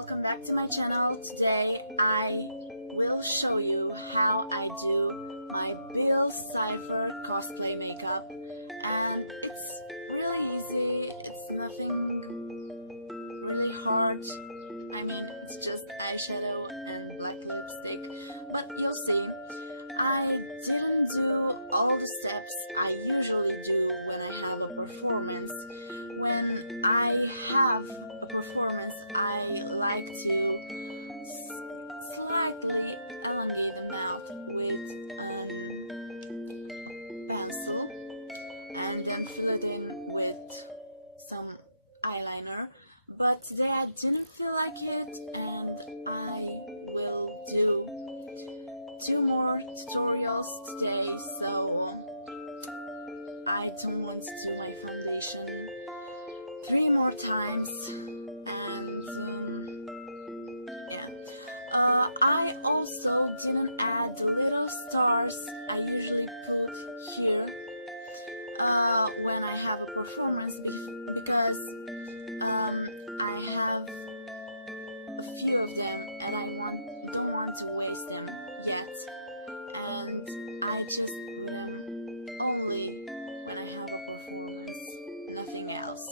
welcome back to my channel. Today I will show you how I do my Bill Cipher cosplay makeup, and it's really easy. It's nothing really hard. I mean, it's just eyeshadow and black lipstick, but you'll see. I didn't do all the steps I usually do when I have a performance. When I have a performance, I like to slightly elongate the mouth with a pencil and then fill it in with some eyeliner. But today I didn't feel like it, and I will do 2 more tutorials today, so I don't want to do my foundation 3 more times. And I also didn't add the little stars I usually put here when I have a performance because I have a few of them and I don't want to waste them yet, and I just put them only when I have a performance, nothing else.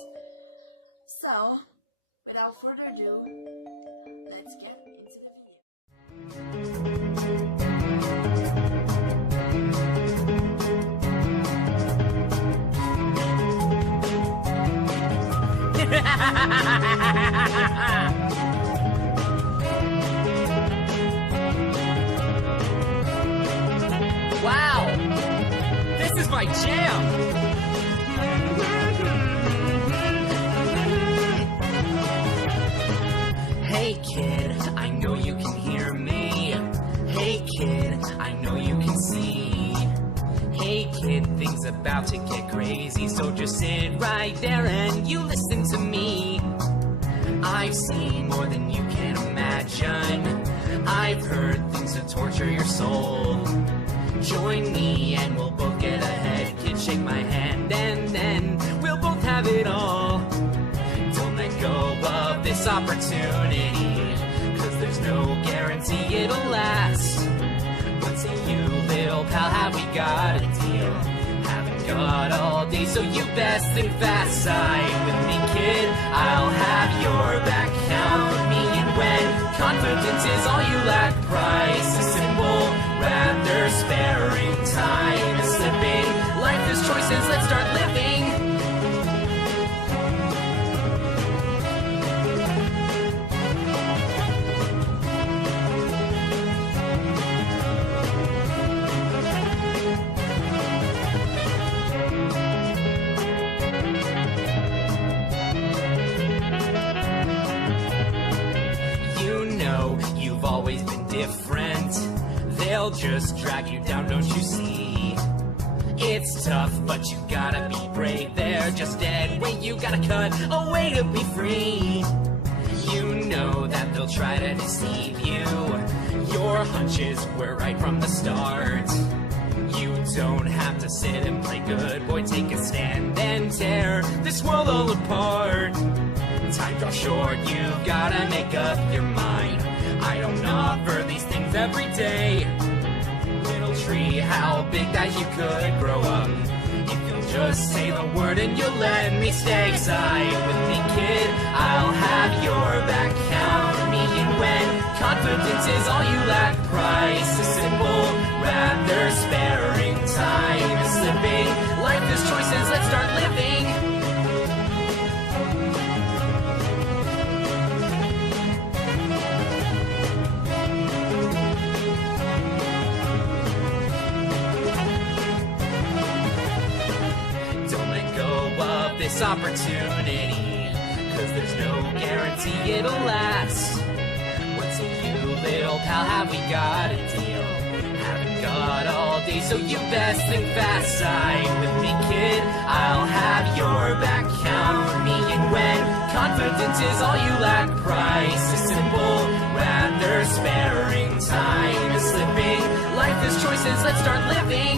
So, without further ado, let's get into the Wow! This is my jam! Hey kid, I know you can hear me. Hey kid, I know you can see. Hey kid, things about to get crazy, so just sit right there and you listen to me. I've seen more than you can imagine. I've heard things that torture your soul. Join me and we'll both get ahead. Kid, shake my hand and then we'll both have it all. Don't let go of this opportunity, 'cause there's no guarantee it'll last. What's it you, little pal, have we got a deal? Haven't got all day, so you best think fast. Side with me, kid, I'll have your back. Count me in when confidence is all you lack. Price is simple, rather sparing. Time is slipping, life is choices, let's start living. You've always been different. They'll just drag you down, don't you see? It's tough, but you gotta be brave. They're just dead weight, you gotta cut away to be free. You know that they'll try to deceive you. Your hunches were right from the start. You don't have to sit and play good, boy, take a stand and tear this world all apart. Time draws short, you gotta make up your mind. I don't offer these things every day. Little tree, how big that you could grow up. If you'll just say the word and you'll let me stay. Side with me, kid, I'll have your back. Count me in when confidence is all you lack. Price is simple, rather sparing. Time is slipping, life is choices, let's start living. This opportunity, 'cause there's no guarantee it'll last. What's it you, little pal, have we got a deal? Haven't got all day, so you best think fast. Side with me, kid, I'll have your back. Count me in when confidence is all you lack. Price is simple, rather sparing. Time is slipping, life is choices, let's start living.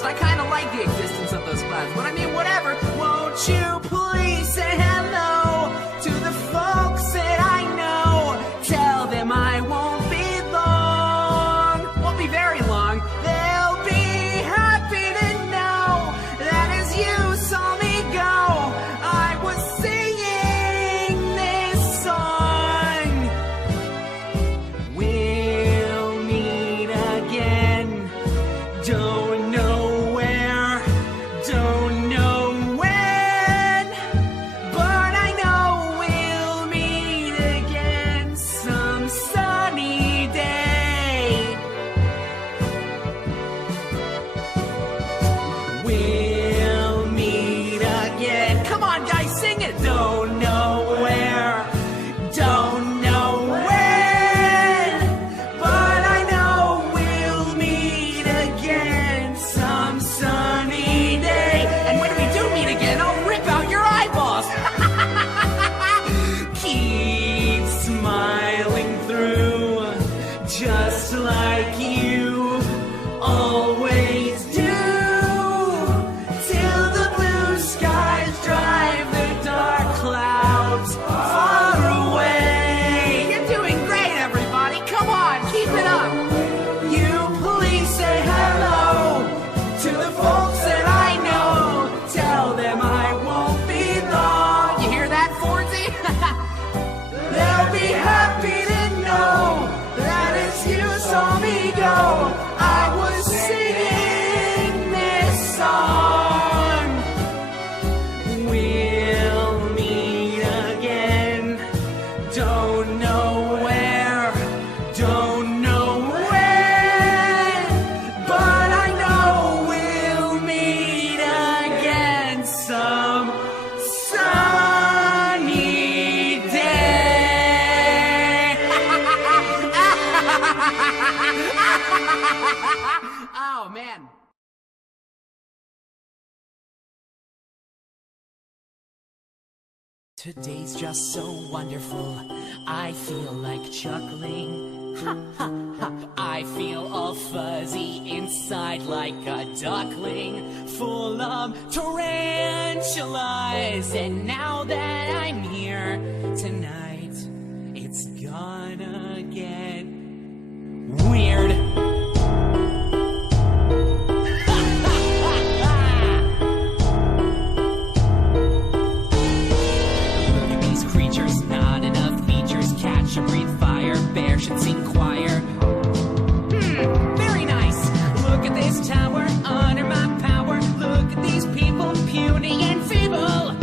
honest, I kinda like the existence of those clouds. But I mean, whatever. Won't you please say hello to the folks that I know? Tell them I won't be long. Won't be very long. They'll be happy to know that as you saw me go, I was singing this song. We'll meet again. Don't know where, don't know when, but I know we'll meet again some sunny day. We'll meet again. Come on, guys, sing it. Don't know where, don't know when, but I know we'll meet again some sunny day. And when we do meet again, I'll rip out your eyeballs. Keep smiling through, just like you always do, till the blue skies drive the dark clouds far away. You're doing great, everybody. Come on, keep it up. You please say hello to the folks that I know. Tell them I won't be long. You hear that, Fordsy? They'll be happy to know that as you saw me go, I was singing this song. We'll meet again. Don't know where, don't know when, but I know we'll meet again some sunny day. Oh, man. Today's just so wonderful. I feel like chuckling. Ha ha ha. I feel all fuzzy inside like a duckling, full of tarantulas. And now that I'm here tonight, it's gonna get weird. Look at these creatures, not enough features. Cat should breathe fire, bear should sing choir. Very nice. Look at this tower, under my power. Look at these people, puny and feeble.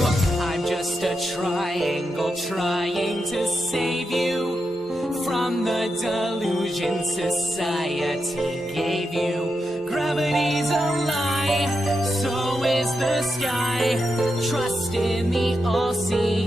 Look, I'm just a triangle trying to save you from the delusion society gave you. Gravity's a lie, so is the sky. Trust in the all-seeing